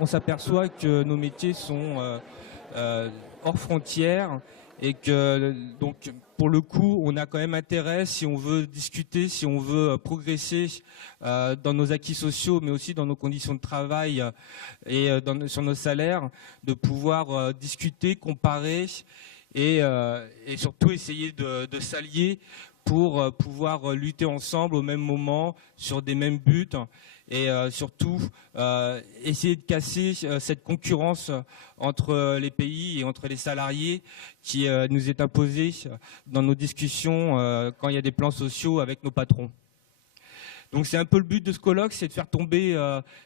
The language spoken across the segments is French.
on s'aperçoit que nos métiers sont hors frontières et que donc pour le coup on a quand même intérêt, si on veut discuter, si on veut progresser dans nos acquis sociaux mais aussi dans nos conditions de travail et sur nos salaires, de pouvoir discuter, comparer et surtout essayer de s'allier pour pouvoir lutter ensemble au même moment sur des mêmes buts et surtout essayer de casser cette concurrence entre les pays et entre les salariés qui nous est imposée dans nos discussions quand il y a des plans sociaux avec nos patrons. Donc c'est un peu le but de ce colloque, c'est de faire tomber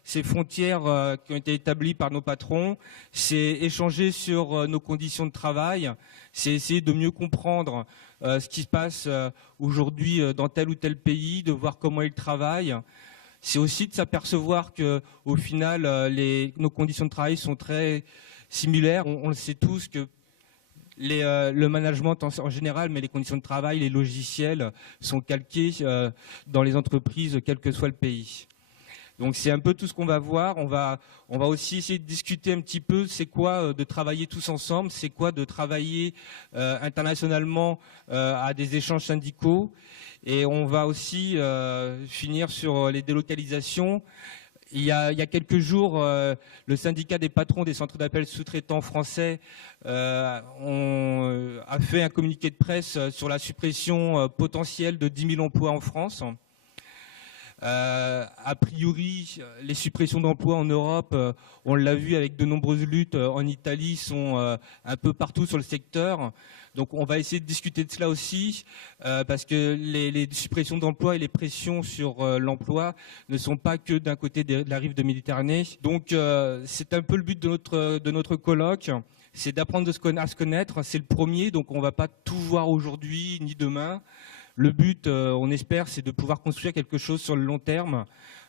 ces frontières qui ont été établies par nos patrons, c'est échanger sur nos conditions de travail, c'est essayer de mieux comprendre ce qui se passe aujourd'hui dans tel ou tel pays, de voir comment ils travaillent. C'est aussi de s'apercevoir qu'au final, nos conditions de travail sont très similaires. On le sait tous que le management en général, mais les conditions de travail, les logiciels sont calqués dans les entreprises, quel que soit le pays. Donc c'est un peu tout ce qu'on va voir. On va aussi essayer de discuter un petit peu c'est quoi de travailler tous ensemble, c'est quoi de travailler internationalement à des échanges syndicaux. Et on va aussi finir sur les délocalisations. Il y a quelques jours, le syndicat des patrons des centres d'appel sous-traitants français a fait un communiqué de presse sur la suppression potentielle de 10 000 emplois en France. A priori, les suppressions d'emplois en Europe, on l'a vu avec de nombreuses luttes en Italie, sont un peu partout sur le secteur. Donc on va essayer de discuter de cela aussi, parce que les suppressions d'emplois et les pressions sur l'emploi ne sont pas que d'un côté de la rive de Méditerranée. Donc c'est un peu le but de notre colloque, c'est d'apprendre à se connaître. C'est le premier, donc on ne va pas tout voir aujourd'hui ni demain. Le but, on espère, c'est de pouvoir construire quelque chose sur le long terme.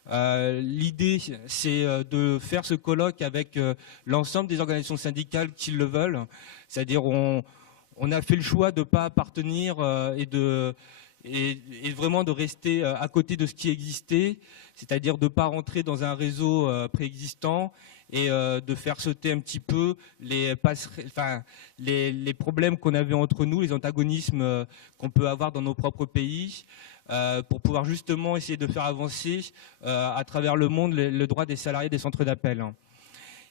L'idée, c'est de faire ce colloque avec l'ensemble des organisations syndicales qui le veulent. C'est-à-dire, on a fait le choix de ne pas appartenir et vraiment de rester à côté de ce qui existait, c'est-à-dire de ne pas rentrer dans un réseau préexistant et de faire sauter un petit peu les problèmes qu'on avait entre nous, les antagonismes qu'on peut avoir dans nos propres pays, pour pouvoir justement essayer de faire avancer à travers le monde le droit des salariés des centres d'appel.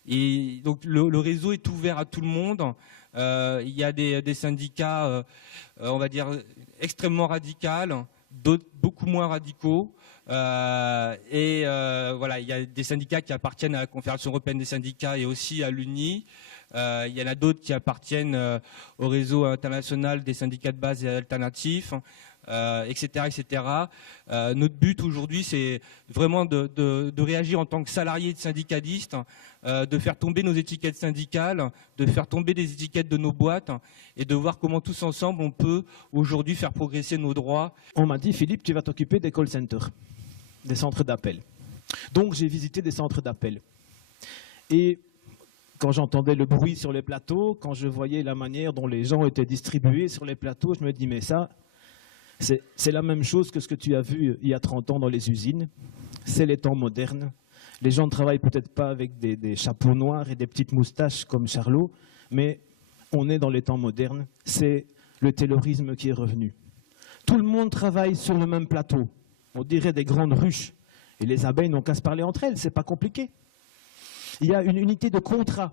Et donc le réseau est ouvert à tout le monde. Il y a des syndicats, on va dire, extrêmement radicaux, d'autres beaucoup moins radicaux. Voilà, il y a des syndicats qui appartiennent à la Confédération européenne des syndicats et aussi à l'UNI. Il y en a d'autres qui appartiennent au réseau international des syndicats de base et alternatifs, etc., etc. Notre but aujourd'hui, c'est vraiment de réagir en tant que salariés et de syndicalistes, de faire tomber nos étiquettes syndicales, de faire tomber les étiquettes de nos boîtes et de voir comment tous ensemble on peut aujourd'hui faire progresser nos droits. On m'a dit, Philippe, tu vas t'occuper des call centers, des centres d'appel. Donc j'ai visité des centres d'appel. Et quand j'entendais le bruit sur les plateaux, quand je voyais la manière dont les gens étaient distribués sur les plateaux, je me dis, mais ça, c'est la même chose que ce que tu as vu il y a 30 ans dans les usines. C'est les temps modernes. Les gens ne travaillent peut-être pas avec des chapeaux noirs et des petites moustaches comme Charlot, mais on est dans les temps modernes. C'est le taylorisme qui est revenu. Tout le monde travaille sur le même plateau. On dirait des grandes ruches. Et les abeilles n'ont qu'à se parler entre elles, c'est pas compliqué. Il y a une unité de contrat.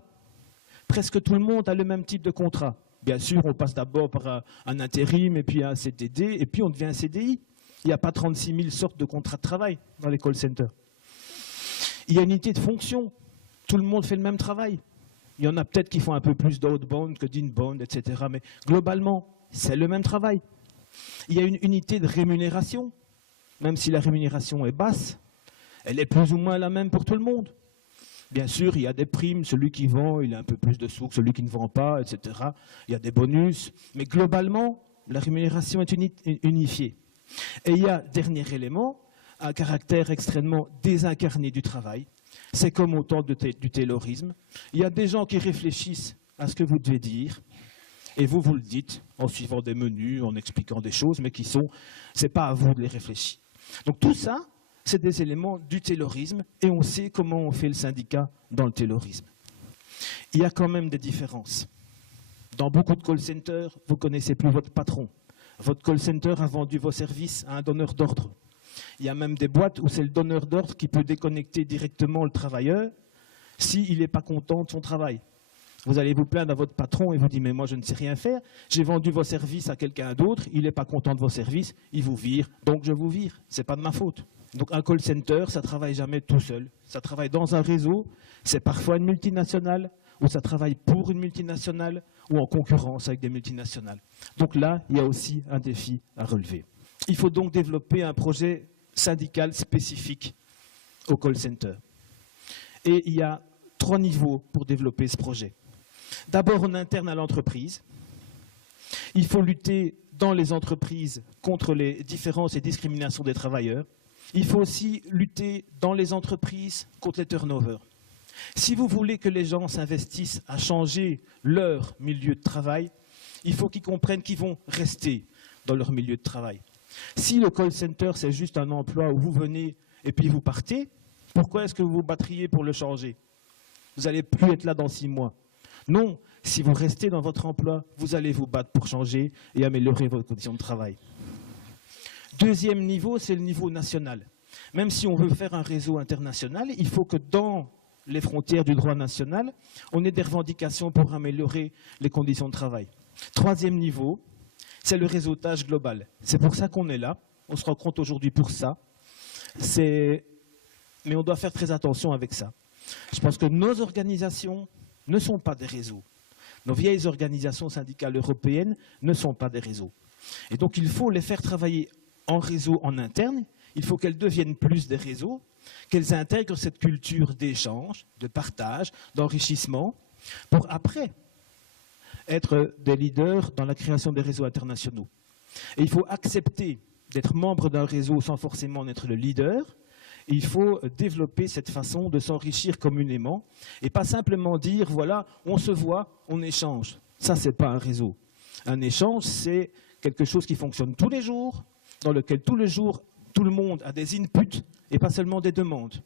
Presque tout le monde a le même type de contrat. Bien sûr, on passe d'abord par un intérim, et puis un CDD, et puis on devient un CDI. Il n'y a pas 36 000 sortes de contrats de travail dans les call centers. Il y a une unité de fonction. Tout le monde fait le même travail. Il y en a peut-être qui font un peu plus d'outbound que d'inbound, etc. Mais globalement, c'est le même travail. Il y a une unité de rémunération. Même si la rémunération est basse, elle est plus ou moins la même pour tout le monde. Bien sûr, il y a des primes, celui qui vend, il a un peu plus de sous que celui qui ne vend pas, etc. Il y a des bonus, mais globalement, la rémunération est unifiée. Et il y a, dernier élément, un caractère extrêmement désincarné du travail. C'est comme au temps du taylorisme. Il y a des gens qui réfléchissent à ce que vous devez dire, et vous le dites en suivant des menus, en expliquant des choses, mais c'est pas à vous de les réfléchir. Donc tout ça, c'est des éléments du taylorisme et on sait comment on fait le syndicat dans le taylorisme. Il y a quand même des différences. Dans beaucoup de call centers, vous ne connaissez plus votre patron. Votre call center a vendu vos services à un donneur d'ordre. Il y a même des boîtes où c'est le donneur d'ordre qui peut déconnecter directement le travailleur s'il n'est pas content de son travail. Vous allez vous plaindre à votre patron et vous dites « mais moi je ne sais rien faire, j'ai vendu vos services à quelqu'un d'autre, il n'est pas content de vos services, il vous vire, donc je vous vire, ce n'est pas de ma faute ». Donc un call center, ça ne travaille jamais tout seul, ça travaille dans un réseau, c'est parfois une multinationale, ou ça travaille pour une multinationale, ou en concurrence avec des multinationales. Donc là, il y a aussi un défi à relever. Il faut donc développer un projet syndical spécifique au call center. Et il y a 3 niveaux pour développer ce projet. D'abord en interne à l'entreprise. Il faut lutter dans les entreprises contre les différences et discriminations des travailleurs. Il faut aussi lutter dans les entreprises contre les turnovers. Si vous voulez que les gens s'investissent à changer leur milieu de travail, il faut qu'ils comprennent qu'ils vont rester dans leur milieu de travail. Si le call center, c'est juste un emploi où vous venez et puis vous partez, pourquoi est-ce que vous vous battriez pour le changer? Vous n'allez plus être là dans 6 mois. Non, si vous restez dans votre emploi, vous allez vous battre pour changer et améliorer vos conditions de travail. Deuxième niveau, c'est le niveau national. Même si on veut faire un réseau international, il faut que dans les frontières du droit national, on ait des revendications pour améliorer les conditions de travail. Troisième niveau, c'est le réseautage global. C'est pour ça qu'on est là. On se rencontre aujourd'hui pour ça. Mais on doit faire très attention avec ça. Je pense que nos organisations ne sont pas des réseaux. Nos vieilles organisations syndicales européennes ne sont pas des réseaux. Et donc il faut les faire travailler en réseau en interne. Il faut qu'elles deviennent plus des réseaux, qu'elles intègrent cette culture d'échange, de partage, d'enrichissement, pour après être des leaders dans la création des réseaux internationaux. Et il faut accepter d'être membre d'un réseau sans forcément en être le leader. Et il faut développer cette façon de s'enrichir communément et pas simplement dire, voilà, on se voit, on échange. Ça, ce n'est pas un réseau. Un échange, c'est quelque chose qui fonctionne tous les jours, dans lequel tous les jours, tout le monde a des inputs et pas seulement des demandes.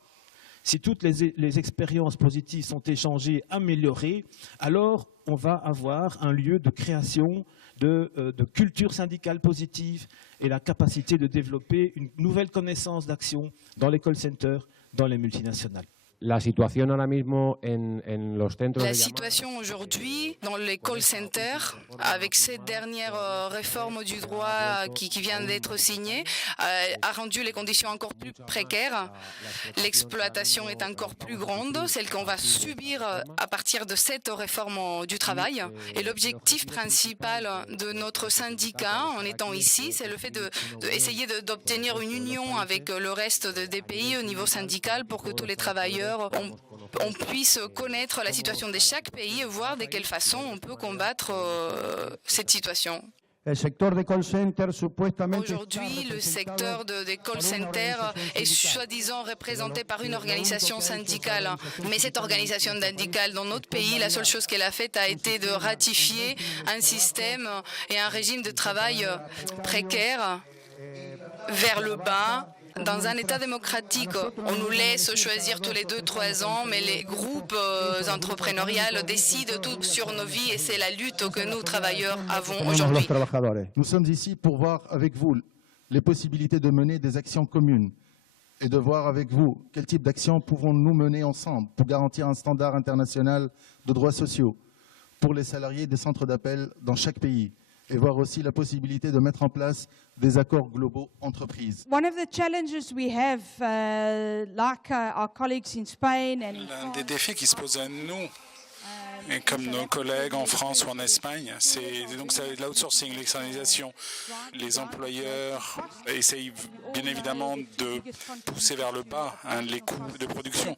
Si toutes les expériences positives sont échangées, améliorées, alors on va avoir un lieu de création, de culture syndicale positive et la capacité de développer une nouvelle connaissance d'action dans les call centers, dans les multinationales. La situation ahora mismo en los centros La de situation aujourd'hui dans les call centers, avec cette dernière réforme du droit qui vient d'être signée, a rendu les conditions encore plus précaires. L'exploitation est encore plus grande, celle qu'on va subir à partir de cette réforme du travail. Et l'objectif principal de notre syndicat, en étant ici, c'est le fait d'essayer d'obtenir une union avec le reste des pays au niveau syndical pour que tous les travailleurs on puisse connaître la situation de chaque pays et voir de quelle façon on peut combattre cette situation. Aujourd'hui, le secteur des call centers est soi-disant représenté par une organisation syndicale. Mais cette organisation syndicale, dans notre pays, la seule chose qu'elle a faite a été de ratifier un système et un régime de travail précaire vers le bas. Dans un État démocratique, on nous laisse choisir tous les 2-3 ans, mais les groupes entrepreneuriaux décident tout sur nos vies et c'est la lutte que nous, travailleurs, avons aujourd'hui. Nous sommes ici pour voir avec vous les possibilités de mener des actions communes et de voir avec vous quel type d'actions pouvons-nous mener ensemble pour garantir un standard international de droits sociaux pour les salariés des centres d'appel dans chaque pays. Et voir aussi la possibilité de mettre en place des accords globaux entreprises. One of the challenges we have, like our colleagues in Spain and in L'un des défis qui se posent à nous, et comme nos collègues en France ou en Espagne, c'est l'outsourcing, l'externalisation. Les employeurs essayent bien évidemment de pousser vers le bas les coûts de production.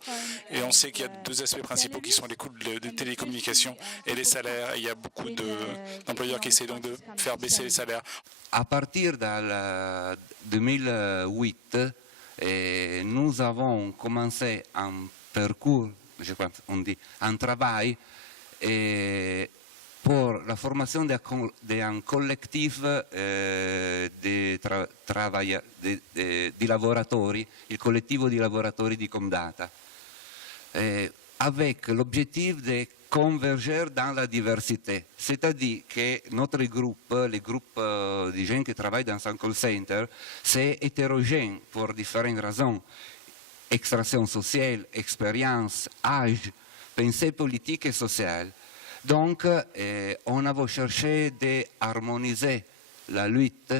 Et on sait qu'il y a 2 aspects principaux qui sont les coûts de télécommunications et les salaires. Et il y a beaucoup d'employeurs qui essayent donc de faire baisser les salaires. À partir de 2008, nous avons commencé un parcours, je crois, on dit, un travail pour la formation d'un collectif di lavoratori, il collettivo di lavoratori di Comdata, avec l'objectif de converger dans la diversité. C'est-à-dire que notre groupe, le groupe de gens qui travaillent dans un call center, c'est hétérogène pour différentes raisons. Extraction sociale, expérience, âge, pensée politique et sociale. Donc, on a cherché d'harmoniser la lutte,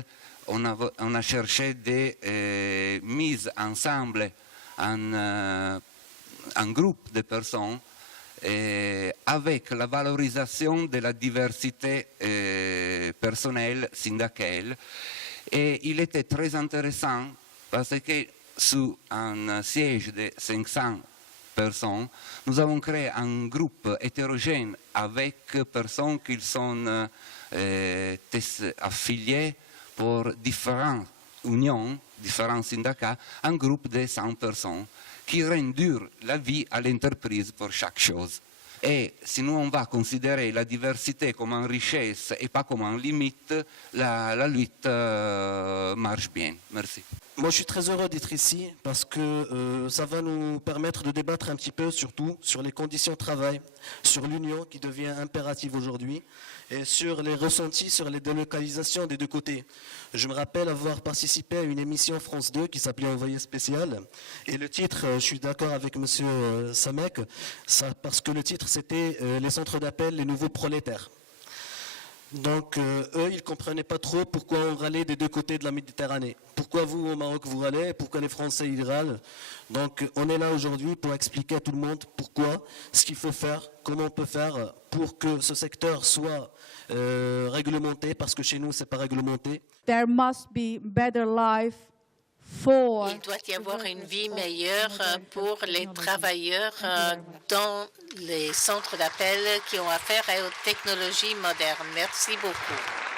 on a cherché de mise ensemble un groupe de personnes avec la valorisation de la diversité personnelle, syndicale. Et il était très intéressant parce que sur un siège de 500 personnes, nous avons créé un groupe hétérogène avec personnes qui sont affiliées pour différentes unions, différents syndicats, un groupe de 100 personnes qui rend dure la vie à l'entreprise pour chaque chose. Et si nous on va considérer la diversité comme une richesse et pas comme une limite, la lutte marche bien. Merci. Moi, je suis très heureux d'être ici parce que ça va nous permettre de débattre un petit peu, surtout sur les conditions de travail, sur l'union qui devient impérative aujourd'hui et sur les ressentis sur les délocalisations des deux côtés. Je me rappelle avoir participé à une émission France 2 qui s'appelait Envoyé spécial. Et le titre, je suis d'accord avec monsieur Samek, parce que le titre c'était les centres d'appel, les nouveaux prolétaires. Donc eux, ils ne comprenaient pas trop pourquoi on râlait des deux côtés de la Méditerranée. Pourquoi vous, au Maroc, vous râlez, pourquoi les Français, ils râlent. Donc on est là aujourd'hui pour expliquer à tout le monde pourquoi, ce qu'il faut faire, comment on peut faire pour que ce secteur soit réglementé, parce que chez nous, ce n'est pas réglementé. There must be better life for Il doit y avoir une vie meilleure pour les travailleurs dans les centres d'appel qui ont affaire aux technologies modernes. Merci beaucoup.